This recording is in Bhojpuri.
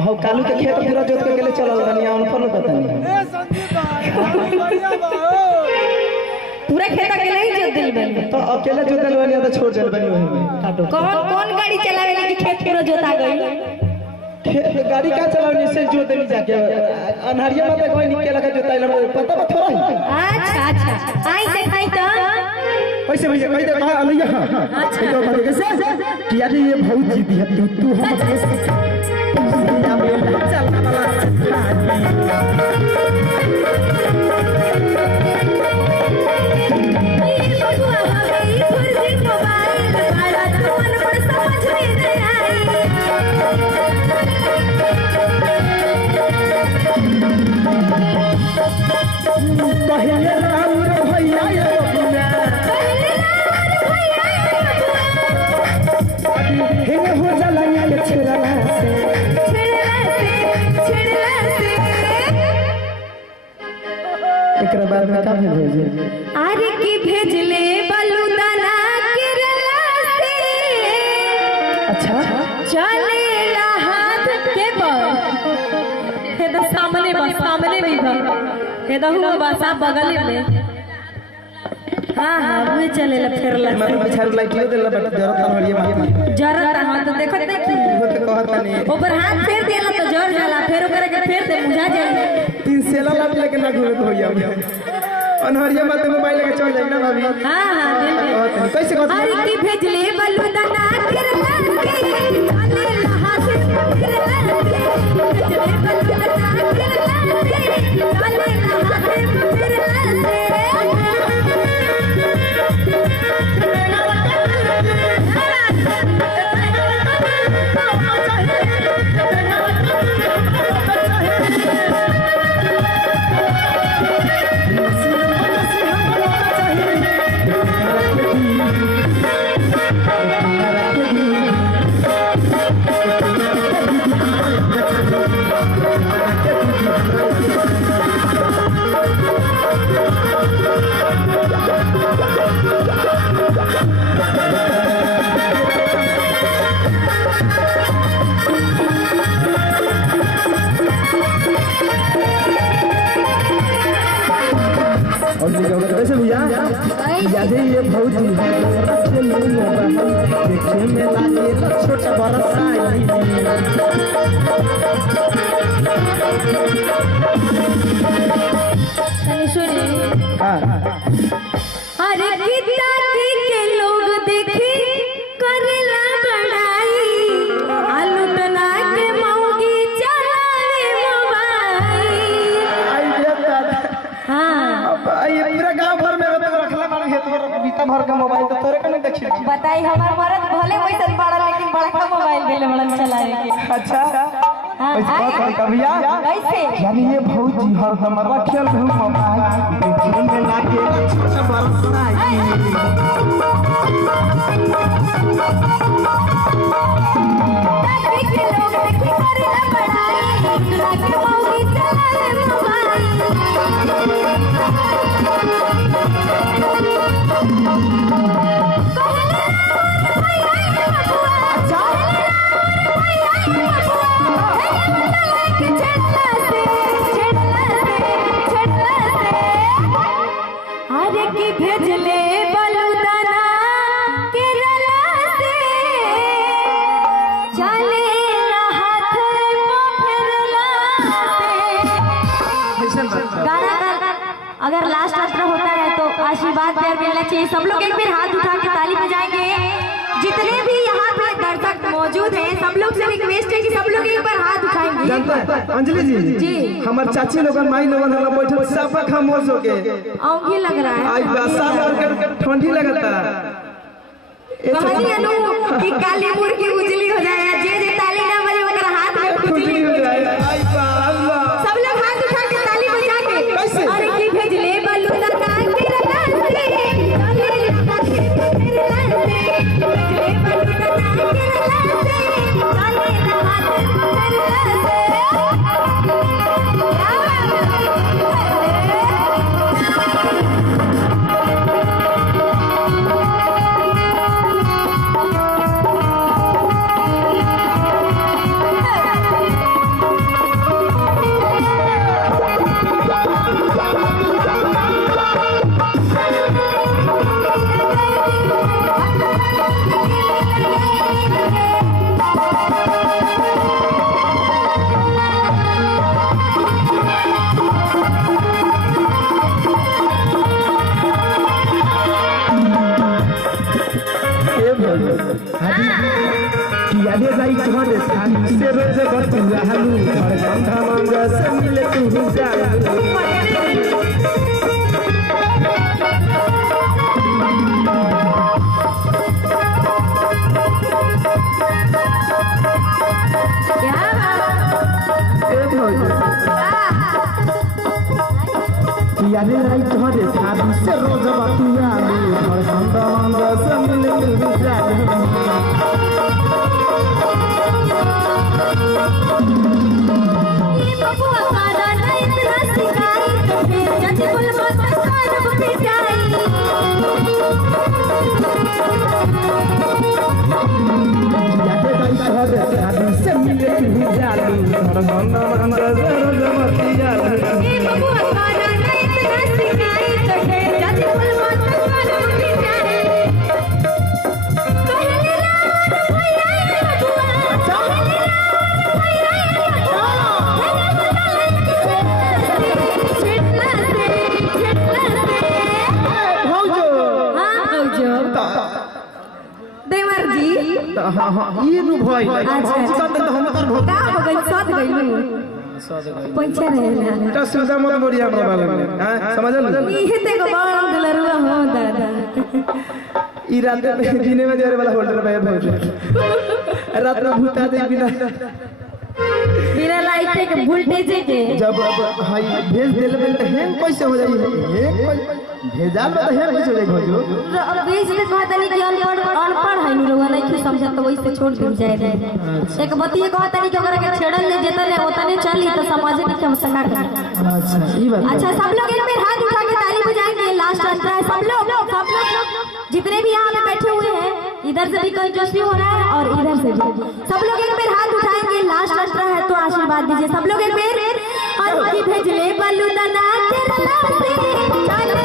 हो कालू के खेत पूरा जोत के गेले चलल बनिया उन पर पता नहीं ए संदीप भाई बढ़िया बा पूरा खेत अकेले ही जोत दिल बन तो अकेले जोत दिल बनिया तो छोड़ दिल बनी वही में काटो कौन कौन गाड़ी चलावे कि खेत पूरा जोता गई खेत गाड़ी का चलावनी से जोत देनी जाके अनहरिया में कोई निकल लगा जोताइल पता बा थोड़ा ही अच्छा अच्छा आई देखाई तो कैसे भैया कह दे कहां अलैया अच्छा तो बात कैसे कि यार ये बहुत जीती है तू हम कैसे या में चलना वाला पहले राम रे भैया ये बबुआ हेंगे हो जलाया के छेड़ा से एकरा बाद में का भेजे अरे की भेजले बलुदाना किरला से अच्छा चलेला हाथ के पर हे तो सामने भी बा हे तो हुआ बसा बगल में हां हां वो चलेला फिरला मतलब बिछार लाइटियो देला बट जरूरत हरिया माटी जरूरत हां तो देखो देखी वो तो कहता नहीं ऊपर हाथ फेर देला तो जर जाला फेर ओकरे के फेर दे मुझा जाए तीन सेला लाभ लेके ना घूमे तो होइया अनहरिया में तो मोबाइल लेके चल जाई ना भाभी हां हां कैसे कहता अरे की भेजले बलुदाना किरला से चलेला हाथ किरला से भेजले बलुदाना किरला से चलेला हाथ किरला से और कैसे भैया यादे ये बहुत से नहीं होगा देखने में लागे छोटा बड़ा साई तनी सुनी हां अरे कितना के लोग देखी करेला बड़ाई आलू बना के मौगी चलावे मोबाइल आई देता हां अब ये पूरा गांव भर में रखला बाड़ खेत पर बीता भर का मोबाइल तो तोरे कने देखी बताई हमार मरद भले वैसन बड़ा लेकिन बड़का मोबाइल देले बड़न चलावे के अच्छा हां भैया कैसे यानी ये भौजी हर हमर रखल हूं मोबाइल देखने में लागे छोटा बड़ा साई के लोग देखी करेला बड़ाई आलू बना के मौगी चलावे मोबाइल अरे की भेजले बलुदाना केरला से चलेला हाथ फेरला से गाना अगर लास्ट रास्ता होता है तो आशीर्वाद प्यार मिलना चाहिए सब लोग एक बार हाथ उठा के ताली बजाएंगे जितने भी यहाँ पे दर्शक मौजूद हैं सब लोग से रिक्वेस्ट है कि सब लोग एक बार हाथ उठाएंगे जानता अंजलि जी हमार चाची लोगन माई लोगन हला बैठल सब खामोश हो के औंधी लग रहा है आज बरसा के ठंडी लगता कहानी अनु कि काली मुर्गी उजली हो जाए जे जे ताली ना बजे ओकर हाथ में खुजली हो जाए आई बा अल्लाह सब लोग हाथ उठा के ताली बजा के कैसे? अरे की भेजले बलुदाना केरला से चलेला हाथ केरला से भेजले बलुदाना केरला से चलेला हाथ केरला से से रोज बतुआ हलू और कंधा मांगा से मिले तू जालू यारे लाई तोहरे शादी से रोज बतुआ हलू और कंधा मांगा से मिले तू जालू देवर जी ये नु भाई सब तो हम कर भोग का हो गई साथ गई पैसा रहे तो सुधा मत बोलिया हमरा बारे में हां समझल इहे ते को बाल दुलरुआ हो दादा ई रात में दिने में देरे वाला होल्डर भाई भाई रात में भूता दे बिना लाइट के वोल्टेज के जब हाई भेज देले तो हैंग कैसे हो जाई है भेजा में तो हैंग कैसे हो जाई भजो अब बीच में कहता नहीं कि अनपढ़ है नु लोग नहीं समझत तो वही से छोड़ दूर जाए दे एक बतिए कहता नहीं कि अगर के छेड़ल ले जेता ले ओतने चली तो समझ नहीं कि हम सका कर अच्छा ई बात अच्छा सब लोग एक बार हाथ उठा के ताली बजाएंगे लास्ट अंतरा है सब लोग जितने भी यहाँ पे बैठे हुए हैं इधर से भी कंजूसी हो रहा है और इधर से भी सब लोग एक बार हाथ उठाएंगे लास्ट अंतरा है तो आशीर्वाद दीजिए सब लोग एक बार और भेजले बल्लू दाना तेरा